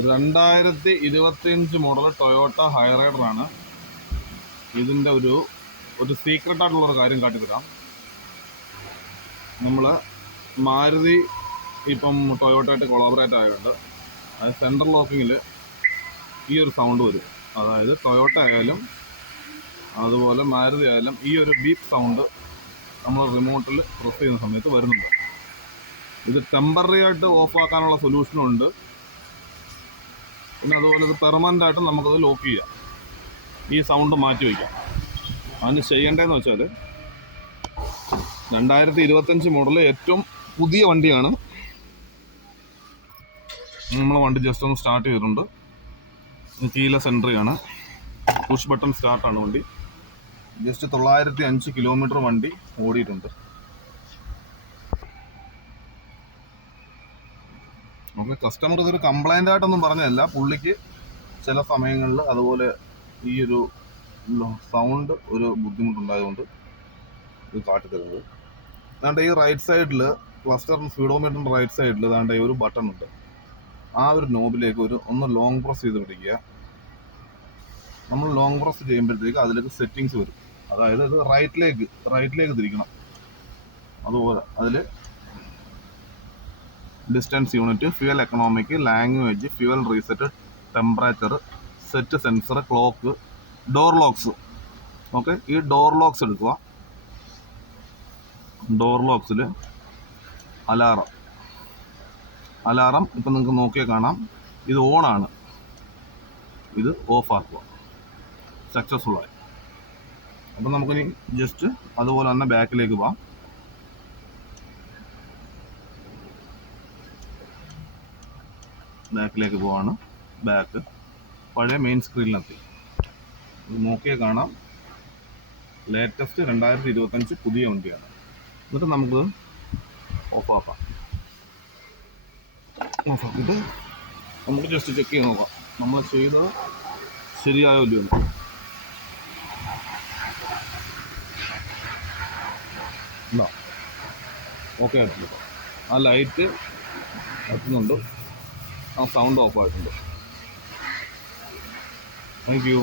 2025 model Toyota ഹൈറൈഡറാണ്. ഇതിൻ്റെ ഒരു secret ആയിട്ടുള്ളൊരു കാര്യം കാട്ടിത്തരാം. നമ്മൾ മാരുതി ഇപ്പം ടൊയോട്ടയായിട്ട് കൊളാബറേറ്റ് ആയതുകൊണ്ട് അത് സെൻട്രൽ ലോക്കിങ്ങിൽ ഈ ഒരു സൗണ്ട് വരും. അതായത് ടൊയോട്ട ആയാലും അതുപോലെ മാരുതി ആയാലും ഈ ഒരു ബീപ്പ് സൗണ്ട് നമ്മൾ റിമോട്ടിൽ പ്രസ് ചെയ്യുന്ന സമയത്ത് വരുന്നുണ്ട്. ഇത് ടെമ്പററി ആയിട്ട് ഓഫാക്കാനുള്ള സൊല്യൂഷനുണ്ട്. പിന്നെ അതുപോലെ ഇത് പെർമനൻ്റ് ആയിട്ട് നമുക്കത് ലോക്ക് ചെയ്യാം, ഈ സൗണ്ട് മാറ്റി വയ്ക്കാം. അതിന് ചെയ്യേണ്ടതെന്ന് വെച്ചാൽ 2025 മോഡൽ ഏറ്റവും പുതിയ വണ്ടിയാണ്. നമ്മളെ വണ്ടി ജസ്റ്റ് ഒന്ന് സ്റ്റാർട്ട് ചെയ്തിട്ടുണ്ട്. കീലെസ് എൻട്രിയാണ്, പുഷ് ബട്ടൺ സ്റ്റാർട്ടാണ് വണ്ടി. ജസ്റ്റ് 905 കിലോമീറ്റർ വണ്ടി ഓടിയിട്ടുണ്ട്. നമുക്ക് കസ്റ്റമർ ഇതൊരു കംപ്ലൈൻ്റ് ആയിട്ടൊന്നും പറഞ്ഞതല്ല, പുള്ളിക്ക് ചില സമയങ്ങളിൽ അതുപോലെ ഈ ഒരു സൗണ്ട് ഒരു ബുദ്ധിമുട്ടുണ്ടായതുകൊണ്ട് ഇത് കാട്ടിത്തരുന്നത്. അതാണ്ട് ഈ റൈറ്റ് സൈഡിൽ ക്ലസ്റ്ററിന് സ്പീഡോമീറ്ററിൻ്റെ റൈറ്റ് സൈഡിൽ അതാണ്ട് ഒരു ബട്ടൺ ഉണ്ട്. ആ ഒരു നോബിലേക്ക് ഒന്ന് ലോങ് പ്രസ് ചെയ്ത് പിടിക്കുക. നമ്മൾ ലോങ് പ്രസ് ചെയ്യുമ്പോഴത്തേക്ക് അതിലേക്ക് സെറ്റിങ്സ് വരും. അതായത് ഇത് റൈറ്റിലേക്ക് തിരിക്കണം. അതുപോലെ അതിൽ distance unit, fuel economic, language, fuel reset, temperature, set sensor, clock, door locks. Okay, ഈ ഡോർ ലോക്സ് എടുക്കുക. ഡോർ ലോക്സിൽ അലാറം ഇപ്പം നിങ്ങൾക്ക് നോക്കിയാൽ കാണാം, ഇത് ഓണാണ്, ഇത് ഓഫ് ആക്കുക. സക്സസ്ഫുള്ളായി. അപ്പം നമുക്കിനി ജസ്റ്റ് അതുപോലെ തന്നെ ബാക്കിലേക്ക് പോവാം. ബാക്കിലേക്ക് പോവാണ്. ബാക്ക് പഴയ മെയിൻ സ്ക്രീനിലെത്തി. ഇത് നോക്കിയാൽ കാണാം, ലേറ്റസ്റ്റ് 2025 പുതിയ വണ്ടിയാണ്. എന്നിട്ട് നമുക്ക് ഓഫാക്കാം. ഓഫാക്കിയിട്ട് നമുക്ക് ജസ്റ്റ് ചെക്ക് ചെയ്ത് നോക്കാം നമ്മൾ ചെയ്ത ശരിയായോ ഇല്ലയോ എന്ന്. ഓക്കെ ആയിട്ടില്ല, ആ ലൈറ്റ് എത്തുന്നുണ്ട്, ആ സൗണ്ട് ഓഫ് ആയിട്ടുണ്ട്. Thank you.